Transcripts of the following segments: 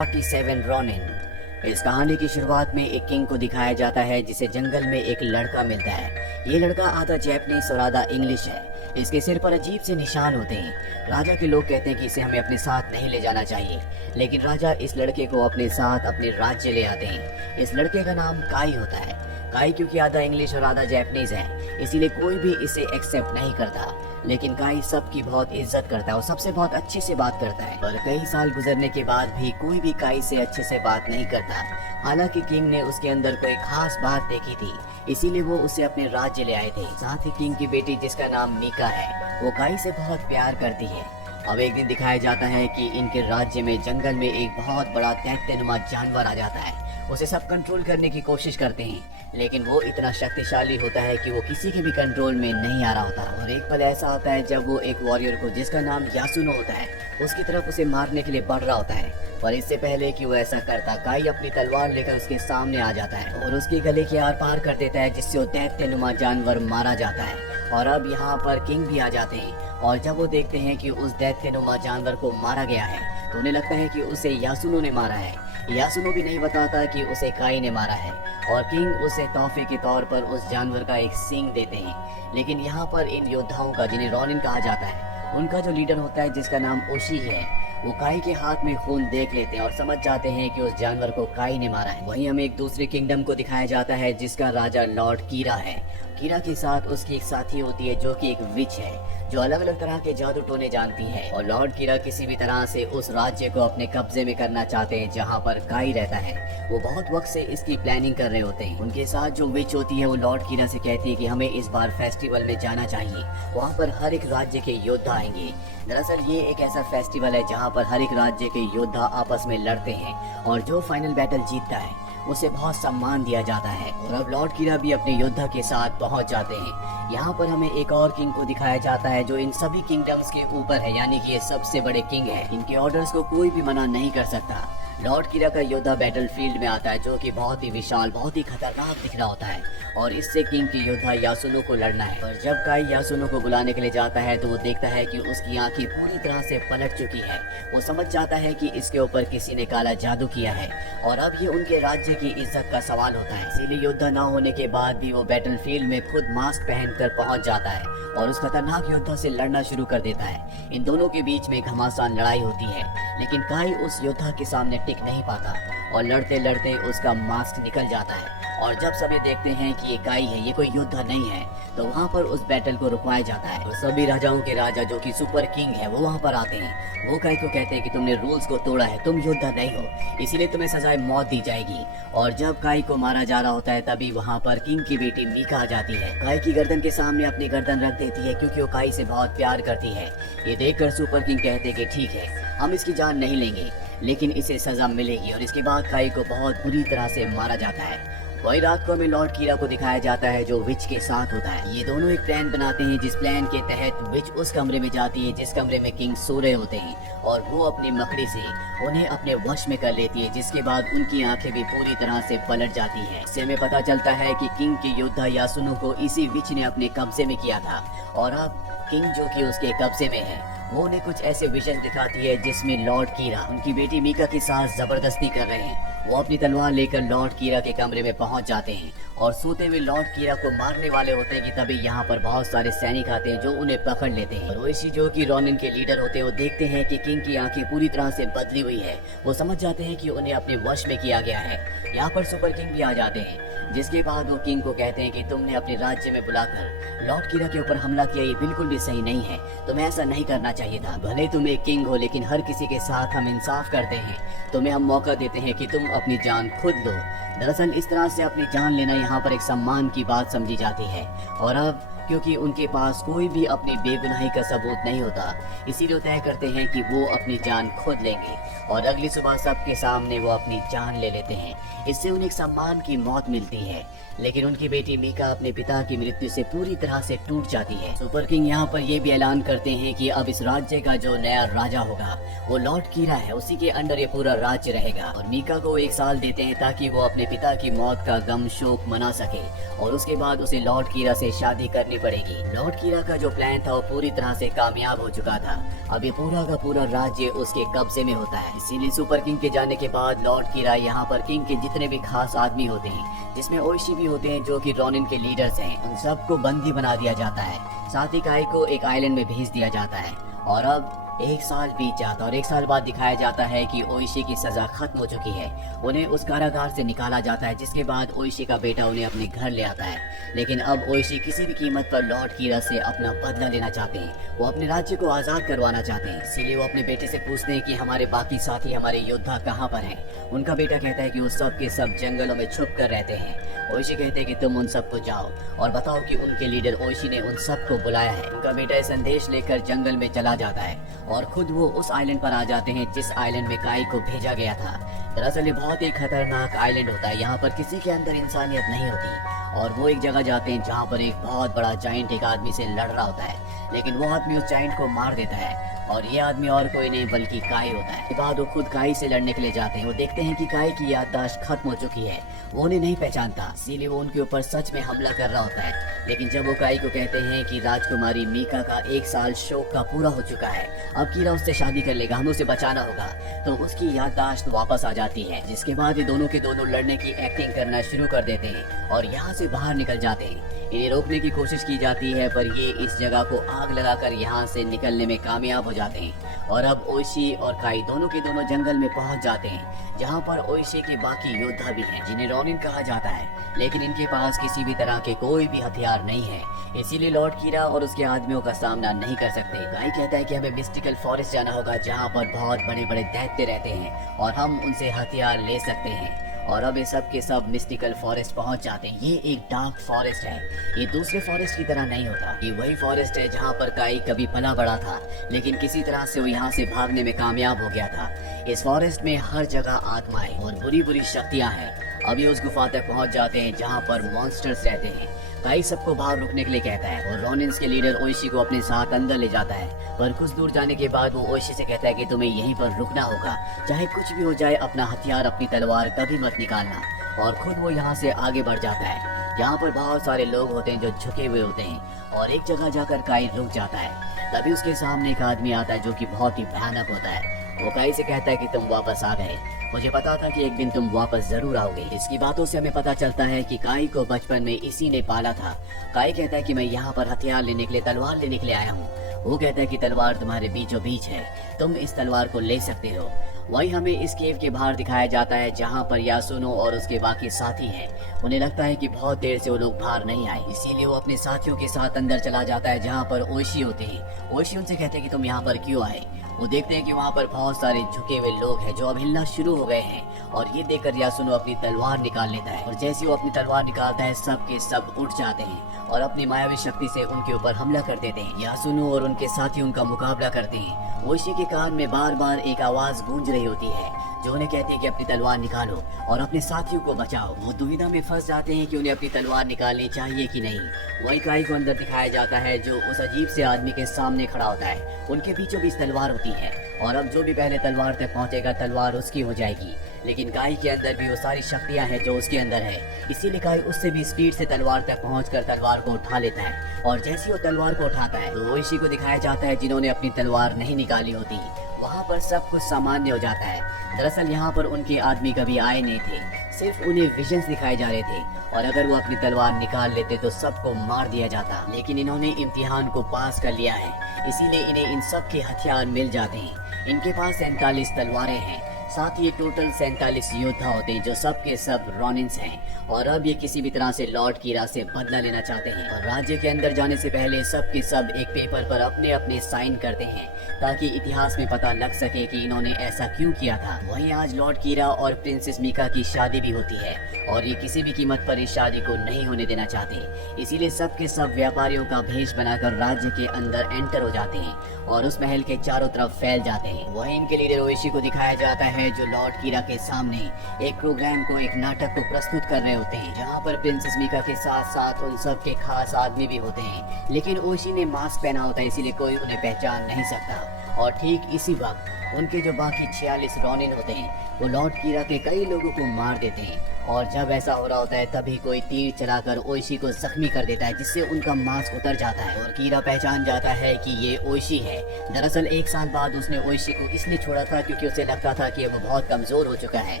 47 Ronin. इस कहानी की शुरुआत में एक किंग को दिखाया जाता है जिसे जंगल में एक लड़का मिलता है। ये लड़का आधा जैपनीज और आधा इंग्लिश है। इसके सिर पर अजीब से निशान होते हैं। राजा के लोग कहते हैं कि इसे हमें अपने साथ नहीं ले जाना चाहिए, लेकिन राजा इस लड़के को अपने साथ अपने राज्य ले आते हैं। इस लड़के का नाम काई होता है। काई क्योंकि आधा इंग्लिश और आधा जैपनीज है, इसीलिए कोई भी इसे एक्सेप्ट नहीं करता। लेकिन काई सबकी बहुत इज्जत करता है और सबसे बहुत अच्छे से बात करता है। पर कई साल गुजरने के बाद भी कोई भी काई से अच्छे से बात नहीं करता। हालांकि किंग ने उसके अंदर कोई खास बात देखी थी, इसीलिए वो उसे अपने राज्य ले आए थे। साथ ही किंग की बेटी जिसका नाम मीका है, वो काई से बहुत प्यार करती है। अब एक दिन दिखाया जाता है कि इनके राज्य में जंगल में एक बहुत बड़ा दैत्यनुमा जानवर आ जाता है। उसे सब कंट्रोल करने की कोशिश करते हैं, लेकिन वो इतना शक्तिशाली होता है कि वो किसी के भी कंट्रोल में नहीं आ रहा होता। और एक पल ऐसा आता है जब वो एक वॉरियर को जिसका नाम यासुनो होता है, उसकी तरफ उसे मारने के लिए बढ़ रहा होता है। पर इससे पहले कि वो ऐसा करता, काई अपनी तलवार लेकर उसके सामने आ जाता है और उसके गले के आर पार कर देता है, जिससे वो दैत्यनुमा जानवर मारा जाता है। और अब यहाँ पर किंग भी आ जाते हैं, और जब वो देखते हैं कि उस दैत्यनुमा जानवर को मारा गया है, तो उन्हें लगता है कि उसे यासुनो ने मारा है। यासुनो भी नहीं बताता कि उसे काई ने मारा है, और किंग उसे तोहफे के तौर पर उस जानवर का एक सींग देते हैं। लेकिन यहाँ पर इन योद्धाओं का, जिन्हें रॉनिन कहा जाता है, उनका जो लीडर होता है जिसका नाम ओशी है, वो काई के हाथ में खून देख लेते हैं और समझ जाते हैं कि उस जानवर को काई ने मारा है। वहीं हमें एक दूसरे किंगडम को दिखाया जाता है जिसका राजा लॉर्ड कीरा है। कीरा के साथ उसकी एक साथी होती है जो कि एक विच है, जो अलग अलग तरह के जादू टोने जानती है। और लॉर्ड कीरा किसी भी तरह से उस राज्य को अपने कब्जे में करना चाहते हैं जहाँ पर काई रहता है। वो बहुत वक्त से इसकी प्लानिंग कर रहे होते हैं। उनके साथ जो विच होती है वो लॉर्ड कीरा से कहती है कि हमें इस बार फेस्टिवल में जाना चाहिए, वहाँ पर हर एक राज्य के योद्धा आएंगे। दरअसल ये एक ऐसा फेस्टिवल है जहाँ पर हर एक राज्य के योद्धा आपस में लड़ते हैं, और जो फाइनल बैटल जीतता है उसे बहुत सम्मान दिया जाता है। और अब लॉर्ड कीरा भी अपने योद्धा के साथ पहुंच जाते हैं। यहाँ पर हमें एक और किंग को दिखाया जाता है जो इन सभी किंगडम्स के ऊपर है, यानी कि ये सबसे बड़े किंग है। इनके ऑर्डर्स को कोई भी मना नहीं कर सकता। लॉर्ड कीरा का योद्धा बैटलफील्ड में आता है, जो कि बहुत ही विशाल, बहुत ही खतरनाक दिख रहा होता है, और इससे किंग की योद्धा यासुनो को लड़ना है। और जब काई यासुनो को बुलाने के लिए जाता है तो वो देखता है कि उसकी आंखें पूरी तरह से पलट चुकी है। वो समझ जाता है कि इसके ऊपर किसी ने काला जादू किया है, और अब ये उनके राज्य की इज्जत का सवाल होता है। इसीलिए योद्धा ना होने के बाद भी वो बैटलफील्ड में खुद मास्क पहनकर पहुंच जाता है और उस खतरनाक योद्धा से लड़ना शुरू कर देता है। इन दोनों के बीच में घमासान लड़ाई होती है, लेकिन काई उस योद्धा के सामने टिक नहीं पाता और लड़ते लड़ते उसका मास्क निकल जाता है। और जब सभी देखते हैं कि ये काई है, ये कोई योद्धा नहीं है, तो वहाँ पर उस बैटल को रुकवाया जाता है। और सभी राजाओं के राजा जो कि सुपर किंग है, वो वहाँ पर आते हैं। वो काई को कहते हैं कि तुमने रूल्स को तोड़ा है, तुम योद्धा नहीं हो, इसीलिए तुम्हें सजाए मौत दी जाएगी। और जब काई को मारा जा रहा होता है, तभी वहाँ पर किंग की बेटी मीका आ जाती है। काई की गर्दन के सामने अपनी गर्दन रख देती है, क्योंकि वो काई से बहुत प्यार करती है। ये देखकर सुपर किंग कहते हैं कि ठीक है, हम इसकी जान नहीं लेंगे, लेकिन इसे सजा मिलेगी। और इसके बाद काई को बहुत बुरी तरह से मारा जाता है। वही रात को हमें लॉर्ड कीरा को दिखाया जाता है जो विच के साथ होता है। ये दोनों एक प्लान बनाते हैं, जिस प्लान के तहत विच उस कमरे में जाती है जिस कमरे में किंग सो रहे होते हैं, और वो अपनी मकड़ी से उन्हें अपने वश में कर लेती है, जिसके बाद उनकी आंखें भी पूरी तरह से पलट जाती है। इससे हमें पता चलता है कि किंग की योद्धा यासुनो को इसी विच ने अपने कब्जे में किया था, और अब किंग जो कि उसके कब्जे में है, वो उन्हें कुछ ऐसे विजन दिखाती है जिसमें लॉर्ड कीरा उनकी बेटी मीका के साथ जबरदस्ती कर रहे हैं। वो अपनी तलवार लेकर लॉर्ड कीरा के कमरे में पहुंच जाते हैं और सोते हुए लॉर्ड कीरा को मारने वाले होते हैं कि तभी यहाँ पर बहुत सारे सैनिक आते हैं जो उन्हें पकड़ लेते हैं। और ओइशी जो कि रॉनिन के लीडर होते हैं, वो देखते हैं कि किंग की आंखें पूरी तरह से बदली हुई है। वो समझ जाते हैं कि उन्हें अपने वश में किया गया है। यहाँ पर सुपर किंग भी आ जाते हैं, जिसके बाद वो किंग को कहते हैं कि तुमने अपने राज्य में बुलाकर लॉर्ड कीरा के ऊपर हमला किया, ये बिल्कुल भी सही नहीं है, तुम्हें ऐसा नहीं करना चाहिए था। भले तुम एक किंग हो, लेकिन हर किसी के साथ हम इंसाफ करते हैं। तुम्हें हम मौका देते हैं कि तुम अपनी जान खुद लो। दरअसल इस तरह से अपनी जान लेना यहाँ पर एक सम्मान की बात समझी जाती है। और अब क्योंकि उनके पास कोई भी अपनी बेगुनाही का सबूत नहीं होता, इसीलिए तय करते हैं कि वो अपनी जान खुद लेंगे, और अगली सुबह सबके सामने वो अपनी जान ले लेते हैं। इससे उन्हें एक सम्मान की मौत मिलती है। लेकिन उनकी बेटी मीका अपने पिता की मृत्यु से पूरी तरह से टूट जाती है। सुपर किंग यहाँ पर ये भी ऐलान करते हैं कि अब इस राज्य का जो नया राजा होगा वो लॉर्ड कीरा है, उसी के अंडर ये पूरा राज्य रहेगा। और मीका को 1 साल देते हैं ताकि वो अपने पिता की मौत का गम शोक मना सके, और उसके बाद उसे लॉर्ड कीरा से शादी करनी करनी पड़ेगी। लॉर्ड कीरा का जो प्लान था वो पूरी तरह से कामयाब हो चुका था। अब ये पूरा का पूरा राज्य उसके कब्जे में होता है। इसीलिए सुपर किंग के जाने के बाद लॉर्ड कीरा यहाँ पर किंग के जितने भी खास आदमी होते हैं, जिसमें ओइशी भी होते हैं जो कि रॉनिन के लीडर्स हैं, उन सबको बंदी बना दिया जाता है। साथ ही काई को एक आइलैंड में भेज दिया जाता है। और अब 1 साल बीत जाता और 1 साल बाद दिखाया जाता है कि ओइशी की सजा खत्म हो चुकी है। उन्हें उस कारागार से निकाला जाता है, जिसके बाद ओइशी का बेटा उन्हें अपने घर ले आता है। लेकिन अब ओइशी किसी भी कीमत पर लॉर्ड कीरा से अपना बदला लेना चाहते हैं। वो अपने राज्य को आजाद करवाना चाहते हैं। इसीलिए वो अपने बेटे से पूछते हैं कि हमारे बाकी साथी, हमारे योद्धा कहाँ पर हैं। उनका बेटा कहता है कि वो सब के सब जंगलों में छुप कर रहते हैं। ओइशी कहते हैं कि तुम उन सबको जाओ और बताओ कि उनके लीडर ओइशी ने उन सबको बुलाया है। उनका बेटा ये संदेश लेकर जंगल में चला जाता है और खुद वो उस आइलैंड पर आ जाते हैं जिस आइलैंड में काई को भेजा गया था। दरअसल ये बहुत ही खतरनाक आइलैंड होता है। यहाँ पर किसी के अंदर इंसानियत नहीं होती। और वो एक जगह जाते हैं जहाँ पर एक बहुत बड़ा जाइंट एक आदमी से लड़ रहा होता है, लेकिन वो आदमी उस जाइंट को मार देता है। और ये आदमी और कोई नहीं बल्कि काई होता है। इसके बाद वो खुद काई से लड़ने के लिए जाते हैं। वो देखते हैं कि काई की याददाश्त खत्म हो चुकी है, वो उन्हें नहीं पहचानता। इसीलिए वो उनके ऊपर सच में हमला कर रहा होता है। लेकिन जब वो काई को कहते हैं कि राजकुमारी मीका का 1 साल शोक का पूरा हो चुका है, अब कीरा उससे शादी कर लेगा, हमें उसे बचाना होगा, तो उसकी याददाश्त वापस आ जाती है। जिसके बाद ये दोनों के दोनों लड़ने की एक्टिंग करना शुरू कर देते हैं और यहाँ से बाहर निकल जाते हैं। इन्हें रोकने की कोशिश की जाती है, पर ये इस जगह को आग लगाकर यहाँ से निकलने में कामयाब हो जाते हैं। और अब ओइशी और काई दोनों के दोनों जंगल में पहुंच जाते हैं, जहाँ पर ओइशी के बाकी योद्धा भी हैं, जिन्हें रॉनिन कहा जाता है। लेकिन इनके पास किसी भी तरह के कोई भी हथियार नहीं है, इसीलिए लॉर्ड कीरा और उसके आदमियों का सामना नहीं कर सकते। काई कहता है कि हमें मिस्टिकल फॉरेस्ट जाना होगा, जहाँ पर बहुत बड़े बड़े दैत्य रहते हैं और हम उनसे हथियार ले सकते हैं। और अब ये सब के सब मिस्टिकल फॉरेस्ट पहुंच जाते हैं। ये एक डार्क फॉरेस्ट है। ये दूसरे फॉरेस्ट की तरह नहीं होता। ये वही फॉरेस्ट है जहाँ पर काई कभी पला बड़ा था, लेकिन किसी तरह से वो यहाँ से भागने में कामयाब हो गया था। इस फॉरेस्ट में हर जगह आत्माएं और बुरी बुरी शक्तियाँ हैं। अब ये उस गुफा तक पहुँच जाते हैं जहाँ पर मॉन्स्टर्स रहते हैं। काई सबको बाहर रुकने के लिए कहता है और रॉनिन्स के लीडर ओइशी को अपने साथ अंदर ले जाता है। पर कुछ दूर जाने के बाद वो ओइशी से कहता है कि तुम्हें यहीं पर रुकना होगा, चाहे कुछ भी हो जाए, अपना हथियार, अपनी तलवार कभी मत निकालना। और खुद वो यहाँ से आगे बढ़ जाता है। यहाँ पर बहुत सारे लोग होते हैं जो झुके हुए होते हैं और एक जगह जाकर काई रुक जाता है। तभी उसके सामने एक आदमी आता है जो कि बहुत ही भयानक होता है। वो काई से कहता है कि तुम वापस आ गए, मुझे पता था कि एक दिन तुम वापस जरूर आओगे। इसकी बातों से हमें पता चलता है कि काई को बचपन में इसी ने पाला था। काई कहता है कि मैं यहाँ पर हथियार लेने के लिए, तलवार लेने के लिए आया हूँ। वो कहता है कि तलवार तुम्हारे बीचों बीच है, तुम इस तलवार को ले सकते हो। वही हमें इस केव के बाहर दिखाया जाता है जहाँ पर यासुनो और उसके बाकी साथी हैं। उन्हें लगता है कि बहुत देर से वो लोग बाहर नहीं आए, इसीलिए वो अपने साथियों के साथ अंदर चला जाता है जहाँ पर ओइशी होते हैं। ओइशी उनसे कहते हैं कि तुम यहाँ पर क्यों आए। वो देखते हैं कि वहाँ पर बहुत सारे झुके हुए लोग हैं जो अब हिलना शुरू हो गए हैं। और ये देखकर यासुनो अपनी तलवार निकाल लेता है और जैसे वो अपनी तलवार निकालता है, सब के सब उठ जाते हैं और अपनी मायावी शक्ति से उनके ऊपर हमला कर देते हैं। यासुनो और उनके साथी उनका मुकाबला करते हैं। ओइशी के कान में बार बार एक आवाज गूंज रही होती है जो उन्हें कहती है कि अपनी तलवार निकालो और अपने साथियों को बचाओ। वो दुविधा में फंस जाते हैं कि उन्हें अपनी तलवार निकालनी चाहिए कि नहीं। वही काई को अंदर दिखाया जाता है जो उस अजीब से आदमी के सामने खड़ा होता है। उनके बीचों बीच तलवार होती है और अब जो भी पहले तलवार तक पहुंचेगा तलवार उसकी हो जाएगी। लेकिन काई के अंदर भी वो सारी शक्तियां हैं जो उसके अंदर है, इसीलिए काई उससे भी स्पीड से तलवार तक पहुंचकर तलवार को उठा लेता है। और जैसे वो तलवार को उठाता है तो ओइशी को दिखाया जाता है जिन्होंने अपनी तलवार नहीं निकाली होती। वहाँ पर सब कुछ सामान्य हो जाता है। दरअसल यहाँ पर उनके आदमी कभी आए नहीं थे, सिर्फ उन्हें विजन्स दिखाए जा रहे थे और अगर वो अपनी तलवार निकाल लेते तो सबको मार दिया जाता। लेकिन इन्होंने इम्तिहान को पास कर लिया है, इसीलिए इन्हें इन सब के हथियार मिल जाते हैं। इनके पास 47 तलवारें हैं, साथ ही टोटल 47 योद्धा होते हैं जो सब के सब रॉनिन्स हैं। और अब ये किसी भी तरह से लॉर्ड कीरा से बदला लेना चाहते हैं और राज्य के अंदर जाने से पहले सब के सब एक पेपर पर अपने अपने साइन करते हैं ताकि इतिहास में पता लग सके कि इन्होंने ऐसा क्यों किया था। वहीं आज लॉर्ड कीरा और प्रिंसेस मीका की शादी भी होती है और ये किसी भी कीमत पर इस शादी को नहीं होने देना चाहते, इसीलिए सब के सब व्यापारियों का भेष बनाकर राज्य के अंदर एंटर हो जाते हैं और उस महल के चारों तरफ फैल जाते हैं। वहीं इनके लीडर ओइशी को दिखाया जाता है जो लॉर्ड कीरा के सामने एक प्रोग्राम को, एक नाटक को प्रस्तुत कर रहे होते हैं जहाँ पर प्रिंसेस मीका के साथ साथ उन सब के खास आदमी भी होते हैं। लेकिन ओइशी ने मास्क पहना होता है इसीलिए कोई उन्हें पहचान नहीं सकता। और ठीक इसी वक्त उनके जो बाकी 46 रॉनिन होते हैं वो लॉर्ड कीरा के कई लोगों को मार देते हैं, और जब ऐसा हो रहा होता है तभी कोई तीर चलाकर ओइशी को जख्मी कर देता है, जिससे उनका मास्क उतर जाता है और कीरा पहचान जाता है कि ये ओइशी है। दरअसल 1 साल बाद उसने ओइशी को इसलिए छोड़ा था क्योंकि उसे लगता था कि वो बहुत कमजोर हो चुका है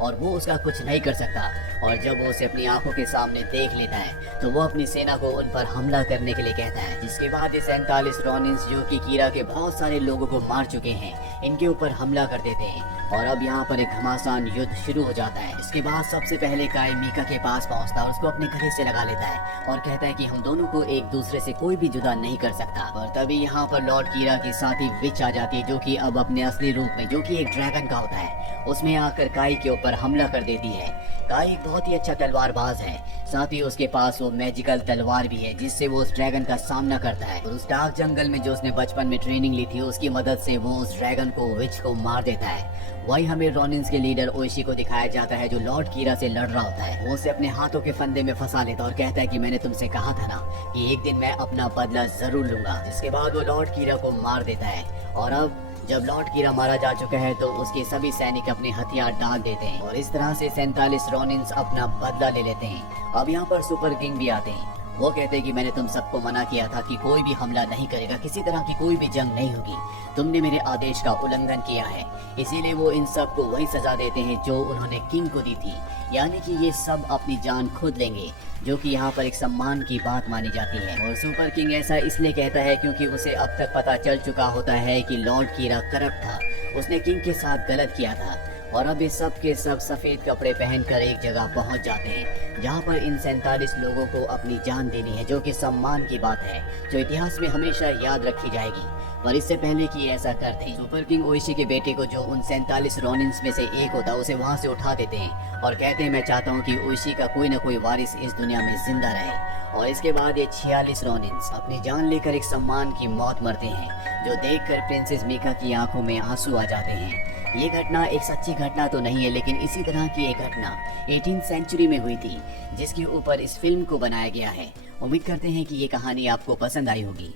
और वो उसका कुछ नहीं कर सकता। और जब वो उसे अपनी आंखों के सामने देख लेता है तो वो अपनी सेना को उन पर हमला करने के लिए कहता है, जिसके बाद ये 47 रॉनिन्स जो कि कीरा के बहुत सारे लोगों को मार चुके हैं, इनके ऊपर हमला कर देते हैं और अब यहाँ पर एक घमासान युद्ध शुरू हो जाता है। इसके बाद सबसे पहले काई मीका के पास पहुँचता है और उसको अपने गले से लगा लेता है और कहता है कि हम दोनों को एक दूसरे से कोई भी जुदा नहीं कर सकता। और तभी यहाँ पर लॉर्ड कीरा की साथी विच आ जाती है, जो कि अब अपने असली रूप में, जो कि एक ड्रैगन का होता है, उसमें आकर काई के ऊपर हमला कर देती है। काई एक बहुत ही अच्छा तलवारबाज है, साथ ही उसके पास वो मैजिकल तलवार भी है जिससे वो उस ड्रैगन का सामना करता है। और उस डार्क जंगल में जो उसने बचपन में ट्रेनिंग ली थी उसकी मदद से वो उस ड्रैगन को, विच को मार देता है। वही हमें रॉनिन्स के लीडर ओइशी को दिखाया जाता है जो लॉर्ड कीरा से लड़ रहा होता है। वो उसे अपने हाथों के फंदे में फंसा लेता और कहता है कि मैंने तुमसे कहा था ना कि एक दिन मैं अपना बदला जरूर लूंगा। जिसके बाद वो लॉर्ड कीरा को मार देता है और अब जब लॉर्ड कीरा मारा जा चुका है तो उसके सभी सैनिक अपने हथियार डाल देते हैं और इस तरह से 47 रॉनिन्स अपना बदला ले लेते हैं। अब यहाँ पर सुपर किंग भी आते हैं। वो कहते हैं कि मैंने तुम सबको मना किया था कि कोई भी हमला नहीं करेगा, किसी तरह की कोई भी जंग नहीं होगी, तुमने मेरे आदेश का उल्लंघन किया है। इसीलिए वो इन सब को वही सजा देते हैं जो उन्होंने किंग को दी थी, यानी कि ये सब अपनी जान खुद लेंगे, जो कि यहाँ पर एक सम्मान की बात मानी जाती है। और सुपर किंग ऐसा इसलिए कहता है क्योंकि उसे अब तक पता चल चुका होता है कि लॉर्ड कीरा करप्ट था, उसने किंग के साथ गलत किया था। और अब ये सब के सब सफेद कपड़े पहनकर एक जगह पहुंच जाते हैं जहां पर इन 47 लोगों को अपनी जान देनी है, जो कि सम्मान की बात है, जो इतिहास में हमेशा याद रखी जाएगी। पर इससे पहले कि ऐसा करते, सुपर किंग ओइशी के बेटे को, जो उन 47 रॉनिन्स में से एक होता, उसे वहां से उठा देते हैं और कहते हैं मैं चाहता हूँ कि ओइशी का कोई न कोई वारिस इस दुनिया में जिंदा रहे। और इसके बाद ये 46 रॉनिन्स अपनी जान लेकर एक सम्मान की मौत मरते हैं, जो देखकर प्रिंसेस मीका की आंखों में आंसू आ जाते हैं। ये घटना एक सच्ची घटना तो नहीं है, लेकिन इसी तरह की एक घटना 18th सेंचुरी में हुई थी, जिसके ऊपर इस फिल्म को बनाया गया है। उम्मीद करते हैं कि ये कहानी आपको पसंद आई होगी।